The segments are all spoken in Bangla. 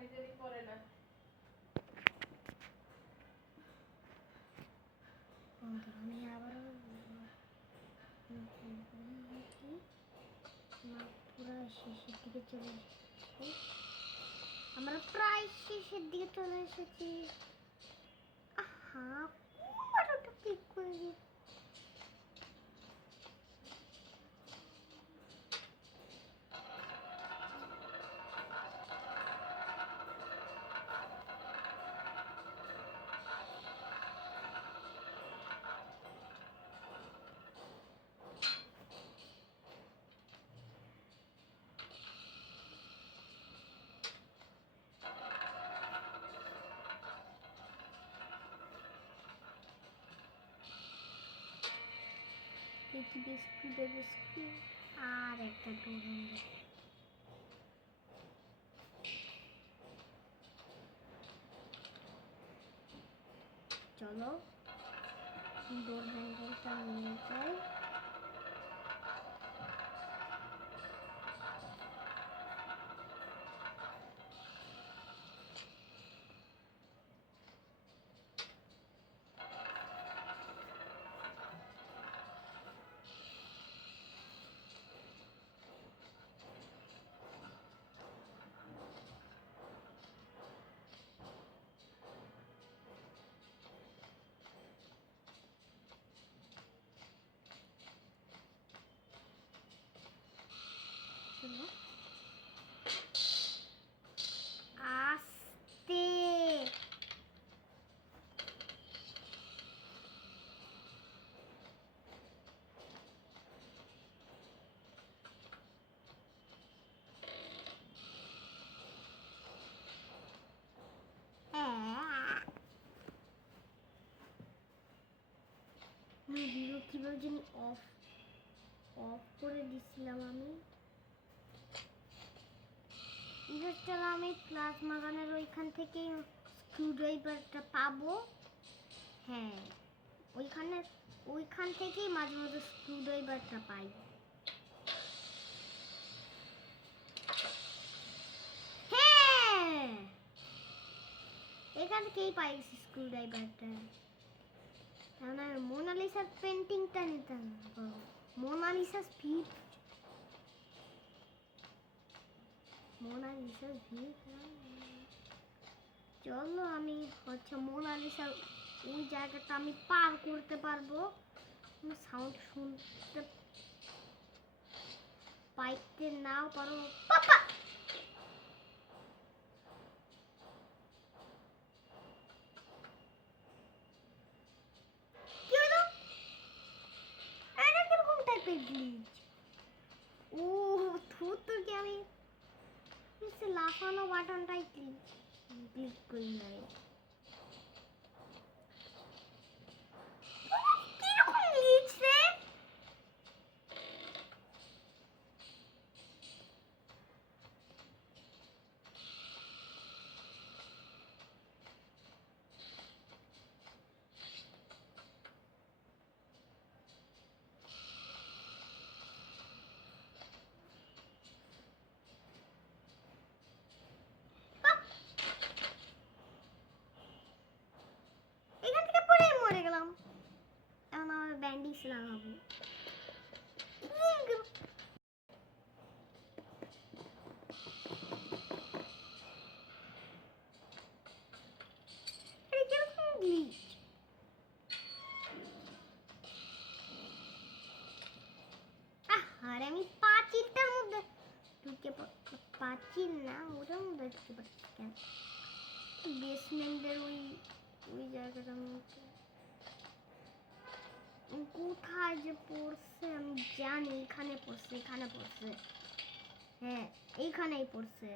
আমি আবারও পুরো শেষের দিকে চলে এসেছি। আমরা প্রায় শেষের দিকে চলে এসেছি। আহা, বারোটা ক্লিক করে দিই। আর একটা ডোর হ্যান্ডেল। চলো ডোর হ্যান্ডেলটা নিয়ে যাই। আস্তে কিভাবে জানি অফ করে দিছিলাম আমি। চলো আমি প্লাজমা গানের ওইখান থেকেই স্ক্রুড্রাইভারটা পাবো। হ্যাঁ, ওইখান থেকেই মাঝে মাঝে স্ক্রুড্রাইভারটা পাই। হ্যাঁ, এখান থেকেই পাই স্ক্রুড্রাইভারটা। তাহলে মোনালিসার পেন্টিংটা নিতাম। মোনালিসার ভিড়, মোনালিসার ভিড়। চলো আমি মোনালিসার ওই জায়গাটা আমি পার করতে পারবো। সাউন্ড শুনতে পাইতে নাও পারো। পাপা কি হলো? এটা কিরকম টাইপের গ্লিচ? ও থুতু কি আমি লাফানো বাটনটাই ক্লিক করি নাই। কিরকম গ্লিচ রে? এখান থেকে পড়ে মরে গেলাম। এখন আমার ব্যান্ডেজ লাগাবো। আর আমি পাঁচিলটার মধ্যে ঢুকে পাঁচিল না, ওটার মধ্যে ঢুকে পড়ছি কেন? বেসমেন্টের ওই জায়গাটার মধ্যে কোথায় যে পড়ছে আমি জানি। এখানে পড়ছে, এখানে পড়ছে। হ্যাঁ, এইখানেই পড়ছে।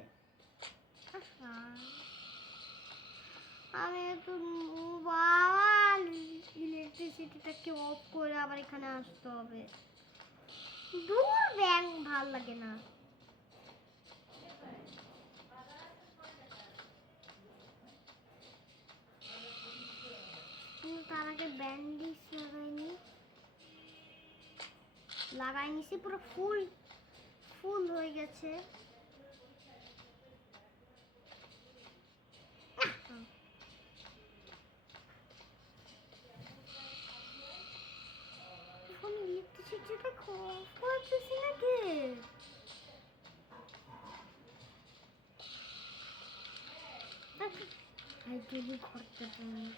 আমি একটু ইলেকট্রিসিটিটাকে অফ করে আবার এখানে আসতে হবে। দূর ব্যাং ভাল লাগে না। তার আগে ব্যান্ডেজ লাগাই নিছি পুরো ফুল হয়ে গেছে। করতেছি নাকি? I really got the point.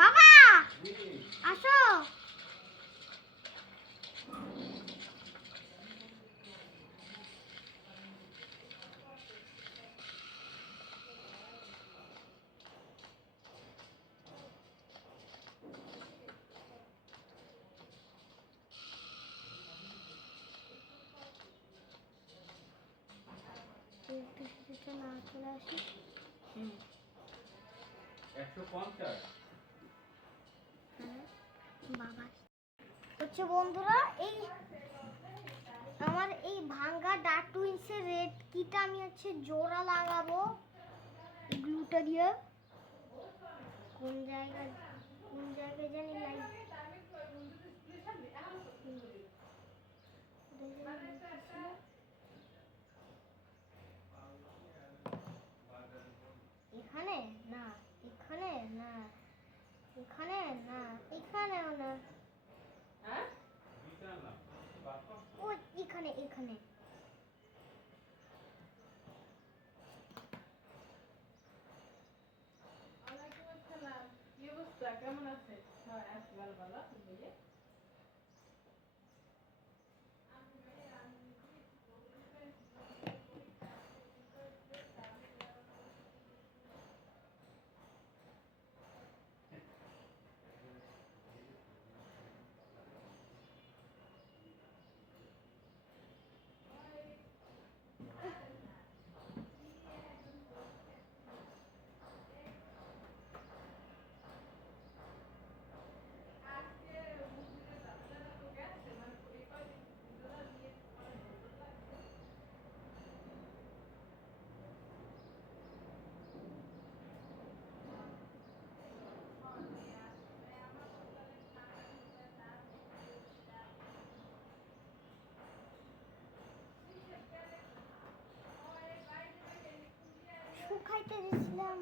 বাবা আসো। না চলে আসি। 150 বাবা হচ্ছে বন্ধুরা, এই আমার এই ভাঙ্গা ডার্ক টুইন্সের রেড কিটা আমি হচ্ছে জোড়া লাগাবো গ্লুটা দিয়ে। কোন জায়গায় জানি লাইট এখানে না, এখানে না, এখানে না, এখানেও না, ও এখানে এখানে। কেমন আছে? হ্যাঁ, আছি ভালো ভালো। শুকাইতে দিছিলাম।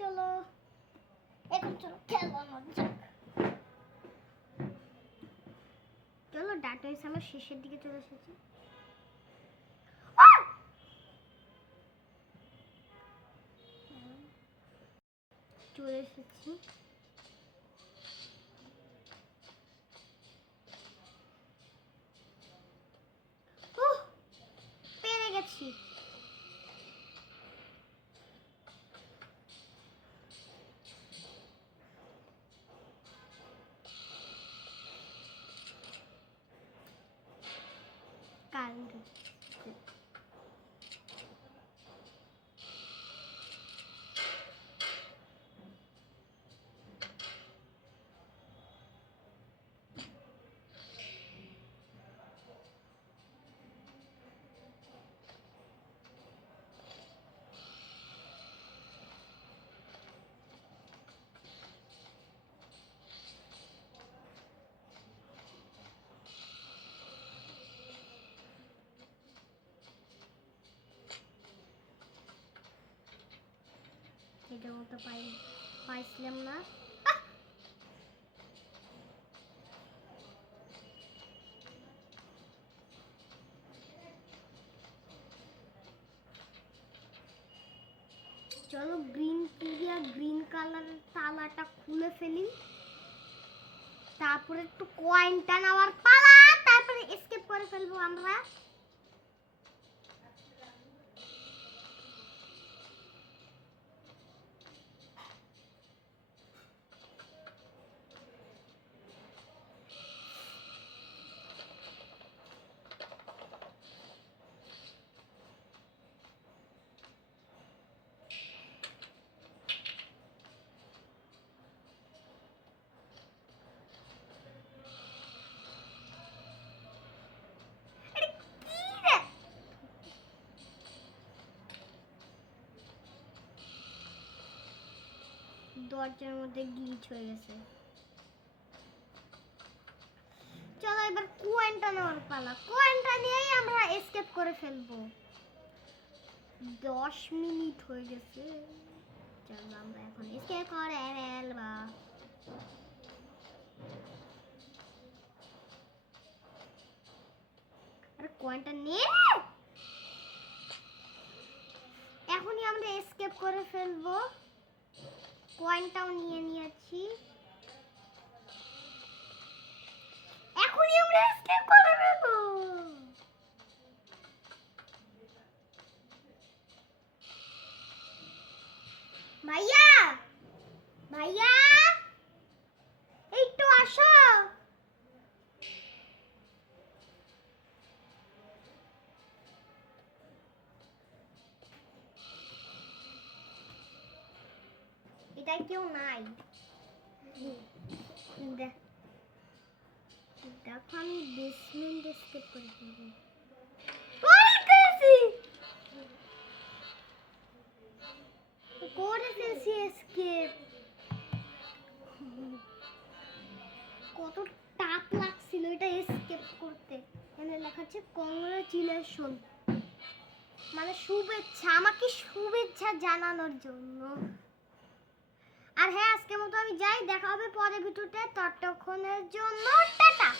চলো এখন চলো খেলানো যাক। চলো ডাটা এসে আমরা শেষের দিকে চলে এসেছি। চলে এসেছি। পেরে গেছি। কারেন্ট এটার মতো পাইছিলাম না। চলো গ্রিন কালারের তালাটা খুলে ফেলি, তারপরে একটু কয়েনটা নেওয়ার পালা, তারপরে এসকেপ করে ফেলবো আমরা। কি দরজার মধ্যে গ্লিচ হয়ে গেছে। চলো এবার কয়েনটা নেওয়ার পালা। কয়েনটা নিয়েই আমরা এসকেপ করে ফেলবো। 10 মিনিট হয়ে গেছে। চলো আমরা এখন এসকেপ করে ফেলবো। আর কয়েনটা নিয়ে এখনই আমরা এসকেপ করে ফেলবো। কয়েনটাও নিয়ে নিয়েছি। এখনই আমরা এসকেপ করে ফেলবো। ভাইয়া, ভাইয়া, একটু আসো। এটাই কেউ নাই। দেখো আমি বেসমেন্ট এসকেপ করে ফেলবো। করে ফেলছি এসকেপ। কত টাপ লাগছিল এটা এসকেপ করতে। এখানে লেখা আছে কংগ্রাচুলেশন, মানে শুভেচ্ছা, আমাকে শুভেচ্ছা জানানোর জন্য। আর হ্যাঁ, আজকের মতো আমি যাই, দেখা হবে পরের ভিডিওতে। ততক্ষণের জন্য টাটা।